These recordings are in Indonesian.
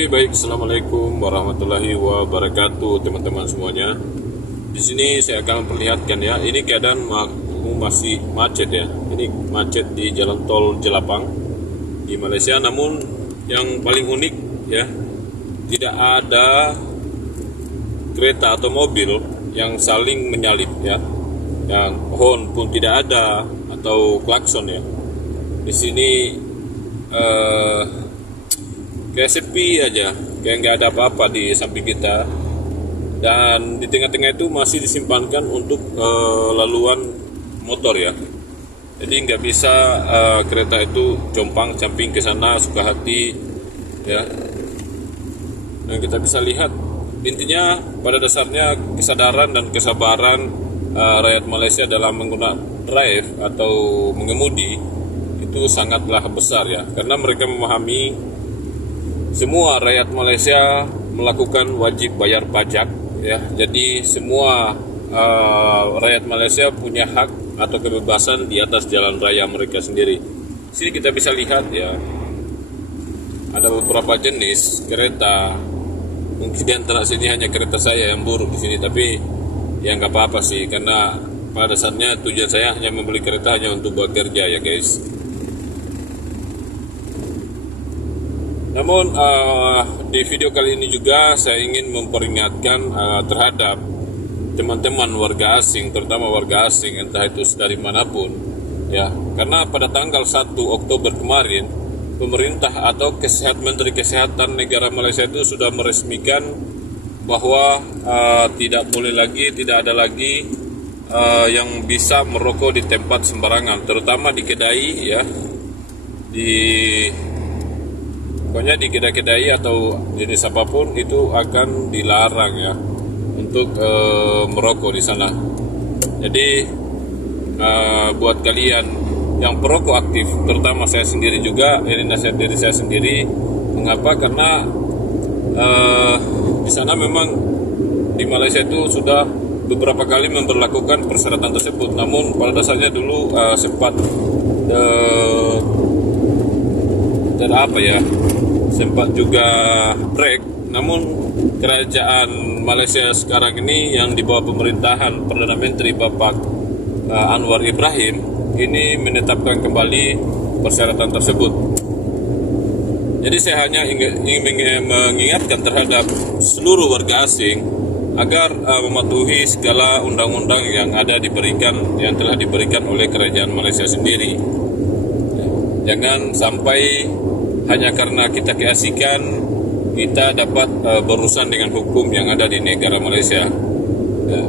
Oke, baik. Assalamualaikum warahmatullahi wabarakatuh, teman-teman semuanya. Di sini saya akan memperlihatkan ya, ini keadaan masih macet ya. Ini macet di jalan tol Jelapang di Malaysia. Namun yang paling unik ya, tidak ada kereta atau mobil yang saling menyalip ya. Yang horn pun tidak ada atau klakson ya. Di sini kayak sepi aja, kayak nggak ada apa-apa di samping kita, dan di tengah-tengah itu masih disimpankan untuk laluan motor ya. Jadi nggak bisa kereta itu compang camping ke sana suka hati ya. Dan kita bisa lihat intinya pada dasarnya kesadaran dan kesabaran rakyat Malaysia dalam menggunakan drive atau mengemudi itu sangatlah besar ya, karena mereka memahami semua rakyat Malaysia melakukan wajib bayar pajak ya. Jadi semua rakyat Malaysia punya hak atau kebebasan di atas jalan raya mereka sendiri. Sini kita bisa lihat ya, ada beberapa jenis kereta. Mungkin di antara sini hanya kereta saya yang buruk di sini, tapi ya nggak apa-apa sih, karena pada dasarnya tujuan saya hanya membeli kereta hanya untuk bekerja ya guys. Namun di video kali ini juga saya ingin memperingatkan terhadap teman-teman warga asing, terutama warga asing entah itu dari manapun ya, karena pada tanggal 1 Oktober kemarin pemerintah atau Menteri Kesehatan negara Malaysia itu sudah meresmikan bahwa tidak ada lagi yang bisa merokok di tempat sembarangan, terutama di kedai ya, pokoknya di kedai-kedai atau jenis apapun itu akan dilarang ya untuk merokok di sana. Jadi buat kalian yang perokok aktif, terutama saya sendiri juga, ini nasihat dari saya sendiri. Mengapa? Karena di sana memang di Malaysia itu sudah beberapa kali memberlakukan persyaratan tersebut. Namun pada dasarnya dulu sempat sempat juga break. Namun kerajaan Malaysia sekarang ini yang di bawah pemerintahan Perdana Menteri Bapak Anwar Ibrahim ini menetapkan kembali persyaratan tersebut. Jadi saya hanya ingin mengingatkan terhadap seluruh warga asing agar mematuhi segala undang-undang yang telah diberikan oleh kerajaan Malaysia sendiri. Jangan sampai hanya karena kita keasikan kita dapat berurusan dengan hukum yang ada di negara Malaysia ya.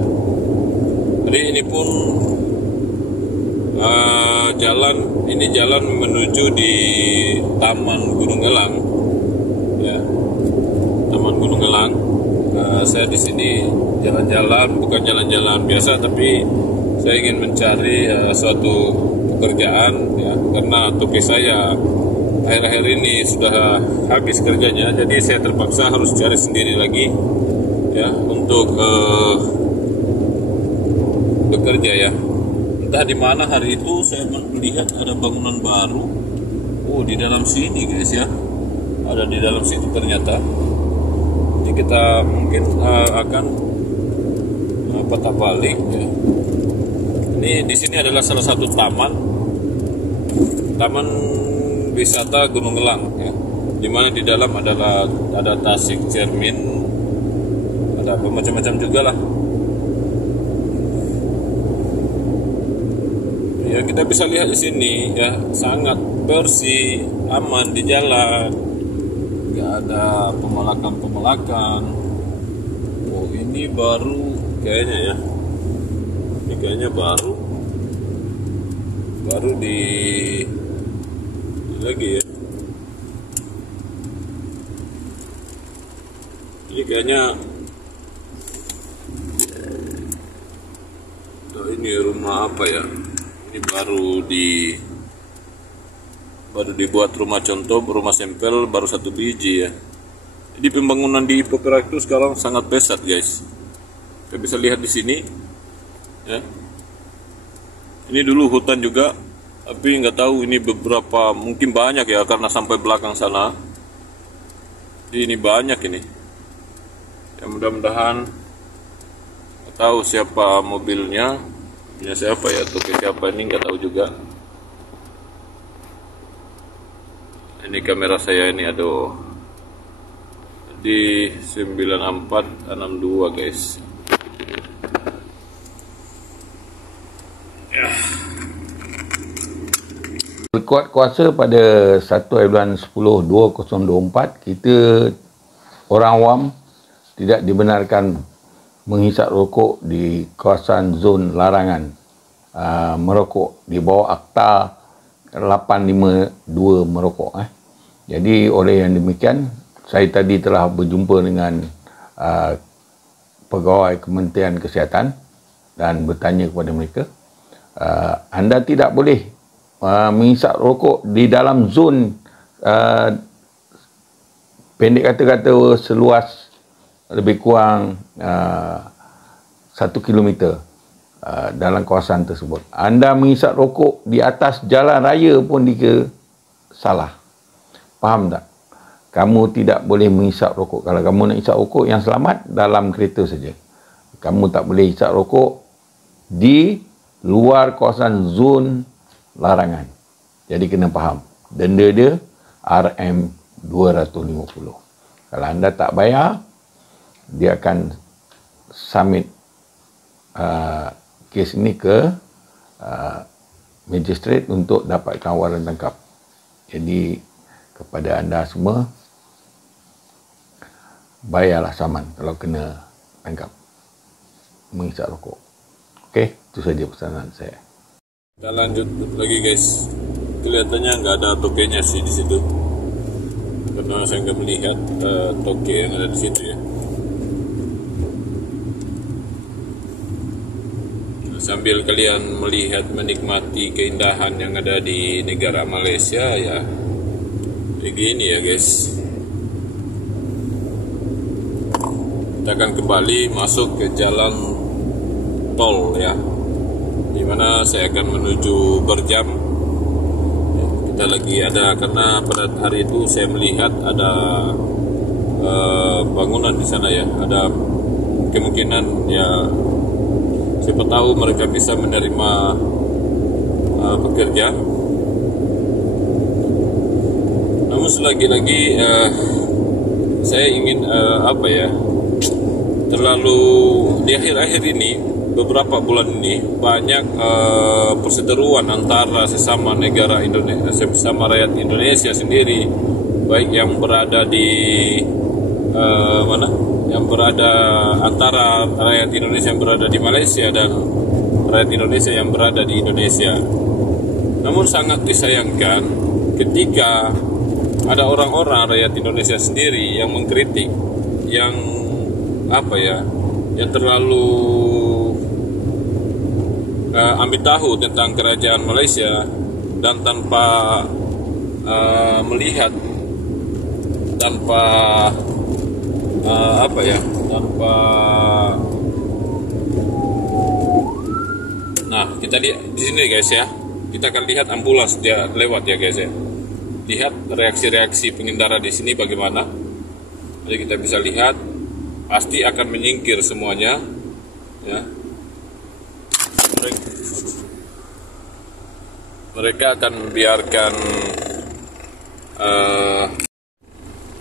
Jadi ini pun jalan menuju di Taman Gunung Elang ya, Taman Gunung Elang. Saya di sini jalan-jalan, bukan jalan-jalan biasa, tapi saya ingin mencari suatu pekerjaan ya, karena topi saya akhir-akhir ini sudah habis kerjanya, jadi saya terpaksa harus cari sendiri lagi ya untuk bekerja ya. Entah di mana hari itu saya melihat ada bangunan baru. Di dalam sini guys ya, ada di dalam situ ternyata. Jadi kita mungkin akan patah balik ya. Ini di sini adalah salah satu taman wisata Gunung Elang ya, dimana di dalam ada tasik, cermin, ada macam-macam juga lah ya. Kita bisa lihat di sini ya, sangat bersih, aman di jalan, nggak ada pemalakan. Ini baru kayaknya ya, ini kayaknya baru di lagi ya. Ini kayaknya ini rumah apa ya? Ini baru dibuat rumah contoh, rumah sampel baru 1 biji ya. Jadi pembangunan di Perak itu sekarang sangat pesat guys. Kita bisa lihat di sini ya. Ini dulu hutan juga, tapi nggak tahu ini beberapa, mungkin banyak ya karena sampai belakang sana. Ini banyak ini. Ya mudah-mudahan nggak tahu siapa mobilnya, punya siapa ya, atau ke siapa ini nggak tahu juga. Ini kamera saya ini, aduh, di 9462 guys. Berkuat kuasa pada 1 bulan 10 2024, kita orang awam tidak dibenarkan menghisap rokok di kawasan zon larangan merokok di bawah Akta 852 merokok. Jadi oleh yang demikian, saya tadi telah berjumpa dengan pegawai Kementerian Kesihatan dan bertanya kepada mereka, anda tidak boleh menghisap rokok di dalam zon pendek kata-kata seluas lebih kurang 1 kilometer dalam kawasan tersebut. Anda menghisap rokok di atas jalan raya pun salah. Faham tak? Kamu tidak boleh menghisap rokok. Kalau kamu nak hisap rokok, yang selamat dalam kereta saja. Kamu tak boleh hisap rokok di luar kawasan zon larangan. Jadi kena faham, denda dia RM250. Kalau anda tak bayar, dia akan submit kes ini ke magistrate untuk dapatkan waran tangkap. Jadi kepada anda semua, bayarlah saman kalau kena tangkap menghisap rokok. Okey, itu saja pesanan saya. Kita lanjut lagi guys. Kelihatannya nggak ada tokenya sih di situ, karena saya nggak melihat toke yang ada di situ ya. Sambil kalian melihat menikmati keindahan yang ada di negara Malaysia ya, begini ya guys. Kita akan kembali masuk ke jalan tol ya, dimana saya akan menuju Berjam. Kita lagi ada, karena pada hari itu saya melihat ada bangunan di sana ya, ada kemungkinan ya, siapa tahu mereka bisa menerima pekerja. Namun selagi-lagi saya ingin terlalu di akhir-akhir ini, beberapa bulan ini banyak perseteruan antara sesama negara Indonesia, sesama rakyat Indonesia sendiri, baik yang berada di yang berada antara rakyat Indonesia yang berada di Malaysia dan rakyat Indonesia yang berada di Indonesia. Namun sangat disayangkan ketika ada orang-orang rakyat Indonesia sendiri yang mengkritik, yang yang terlalu ambil tahu tentang kerajaan Malaysia dan tanpa melihat, tanpa nah, kita lihat di sini guys ya, kita akan lihat ambulans dia lewat ya guys ya. Lihat reaksi-reaksi pengendara di sini bagaimana. Jadi kita bisa lihat pasti akan menyingkir semuanya ya. Mereka akan membiarkan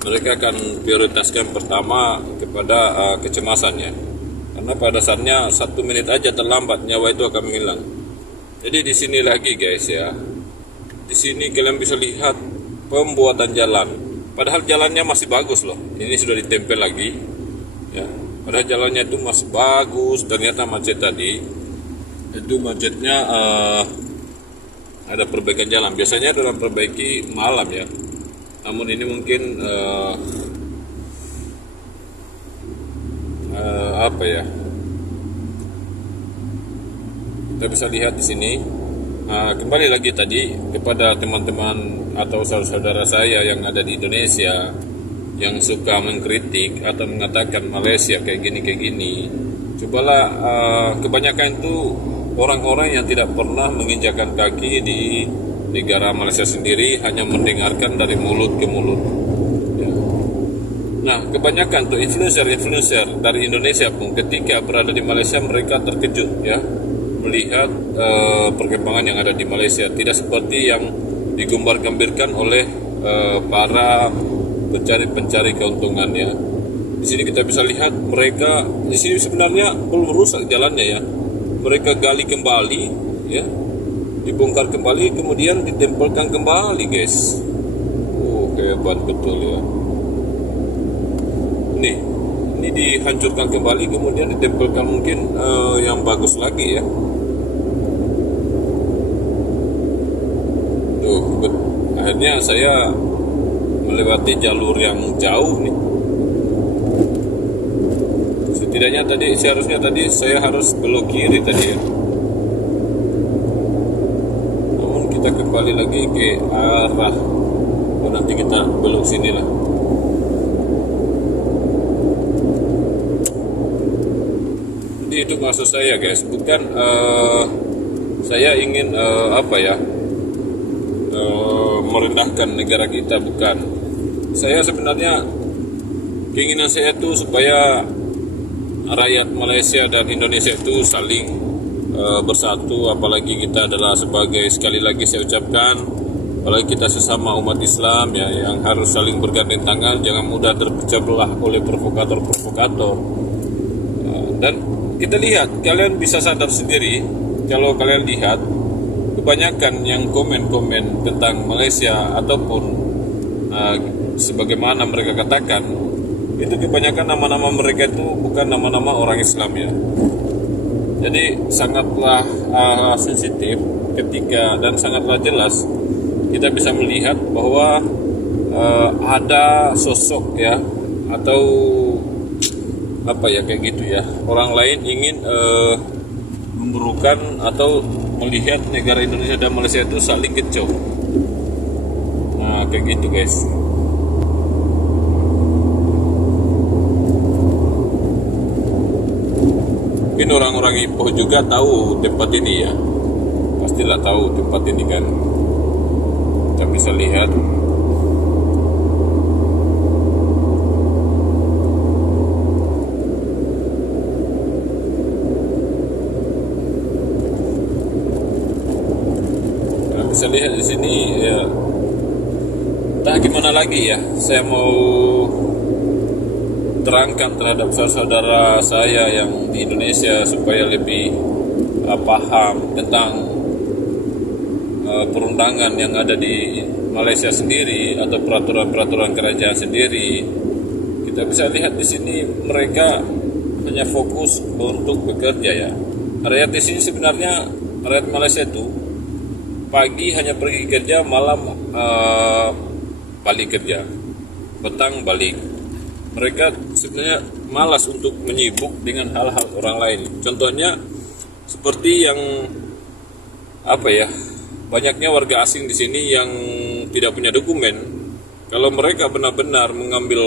mereka akan prioritaskan pertama kepada kecemasannya, karena pada dasarnya 1 menit aja terlambat nyawa itu akan menghilang. Jadi di sini lagi guys ya, di sini kalian bisa lihat pembuatan jalan, padahal jalannya masih bagus loh. Ini sudah ditempel lagi ya, padahal jalannya itu masih bagus. Ternyata macet tadi itu macetnya ada perbaikan jalan. Biasanya dalam perbaiki malam ya, namun ini mungkin kita bisa lihat di sini. Kembali lagi tadi kepada teman-teman atau saudara-saudara saya yang ada di Indonesia yang suka mengkritik atau mengatakan Malaysia kayak gini, cobalah, kebanyakan itu orang-orang yang tidak pernah menginjakan kaki di negara Malaysia sendiri, hanya mendengarkan dari mulut ke mulut ya. Nah, kebanyakan tuh influencer dari Indonesia pun ketika berada di Malaysia mereka terkejut ya melihat perkembangan yang ada di Malaysia. Tidak seperti yang digambar-gambirkan oleh para pencari keuntungan ya. Di sini kita bisa lihat mereka di sini sebenarnya belum rusak jalannya ya. Mereka gali kembali ya, dibongkar kembali kemudian ditempelkan kembali guys. Hebat betul ya. Ini dihancurkan kembali kemudian ditempelkan mungkin yang bagus lagi ya. Tuh, akhirnya saya melewati jalur yang jauh nih. Setidaknya seharusnya tadi saya harus belok kiri tadi ya. Namun kita kembali lagi ke arah nanti kita belok sini lah. Jadi itu maksud saya guys, bukan saya ingin merendahkan negara kita, bukan. Saya sebenarnya keinginan saya itu supaya rakyat Malaysia dan Indonesia itu saling bersatu, apalagi kita adalah sebagai, sekali lagi saya ucapkan, apalagi kita sesama umat Islam ya, yang harus saling bergandeng tangan, jangan mudah terpecah belah oleh provokator. Dan kita lihat, kalian bisa sadar sendiri kalau kalian lihat kebanyakan yang komen-komen tentang Malaysia ataupun sebagaimana mereka katakan, itu kebanyakan nama-nama mereka itu bukan nama-nama orang Islam ya. Jadi sangatlah sensitif ketika dan sangatlah jelas kita bisa melihat bahwa ada sosok ya, atau kayak gitu ya, orang lain ingin memburukan atau melihat negara Indonesia dan Malaysia itu saling kecoh. Nah kayak gitu guys. Mungkin orang-orang Ipoh juga tahu tempat ini ya, pastilah tahu tempat ini kan. Kita bisa lihat di sini ya. Entah gimana lagi ya, saya mau terangkan terhadap saudara saya yang di Indonesia supaya lebih paham tentang perundangan yang ada di Malaysia sendiri atau peraturan-peraturan kerajaan sendiri. Kita bisa lihat di sini mereka hanya fokus untuk bekerja ya. Rakyat di sini sebenarnya, rakyat Malaysia itu pagi hanya pergi kerja, malam balik kerja, petang balik. Mereka sebenarnya malas untuk menyibuk dengan hal-hal orang lain. Contohnya seperti yang banyaknya warga asing di sini yang tidak punya dokumen. Kalau mereka benar-benar mengambil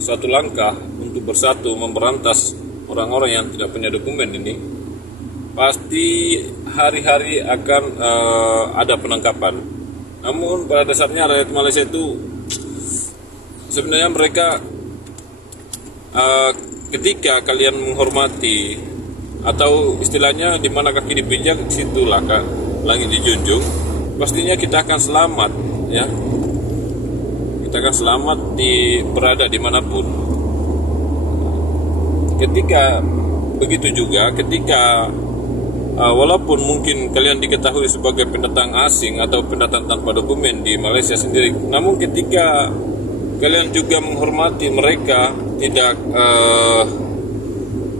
satu langkah untuk bersatu memberantas orang-orang yang tidak punya dokumen ini, pasti hari-hari akan ada penangkapan. Namun pada dasarnya rakyat Malaysia itu sebenarnya mereka ketika kalian menghormati atau istilahnya di mana kaki dipijak situlah langit dijunjung, pastinya kita akan selamat ya. Kita akan selamat berada dimanapun. Ketika begitu juga ketika walaupun mungkin kalian diketahui sebagai pendatang asing atau pendatang tanpa dokumen di Malaysia sendiri, namun ketika kalian juga menghormati mereka, tidak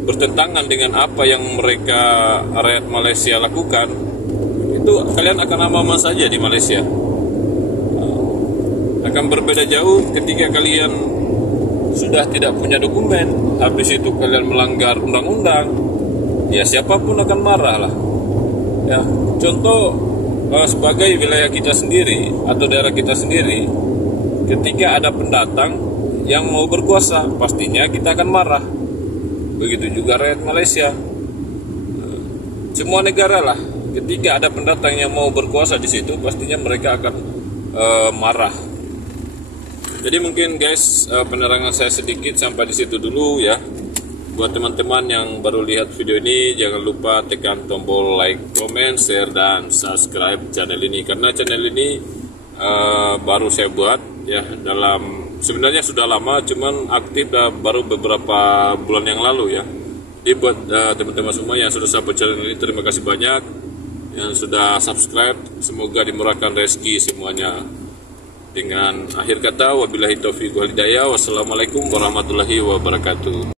bertentangan dengan apa yang mereka rakyat Malaysia lakukan, itu kalian akan aman-aman saja di Malaysia. Akan berbeda jauh ketika kalian sudah tidak punya dokumen, habis itu kalian melanggar undang-undang, ya siapapun akan marah lah ya. Contoh sebagai wilayah kita sendiri atau daerah kita sendiri, ketika ada pendatang yang mau berkuasa, pastinya kita akan marah. Begitu juga rakyat Malaysia, semua negara lah, ketika ada pendatang yang mau berkuasa di situ, pastinya mereka akan marah. Jadi mungkin guys, penerangan saya sedikit sampai di situ dulu ya. Buat teman-teman yang baru lihat video ini, jangan lupa tekan tombol like, comment, share, dan subscribe channel ini. Karena channel ini baru saya buat ya, sebenarnya sudah lama, cuman aktif baru beberapa bulan yang lalu ya. Jadi buat teman-teman semua yang sudah support channel ini, terima kasih banyak. Yang sudah subscribe, semoga dimurahkan rezeki semuanya. Dengan akhir kata, wabillahi taufiq wal hidayah, wassalamualaikum warahmatullahi wabarakatuh.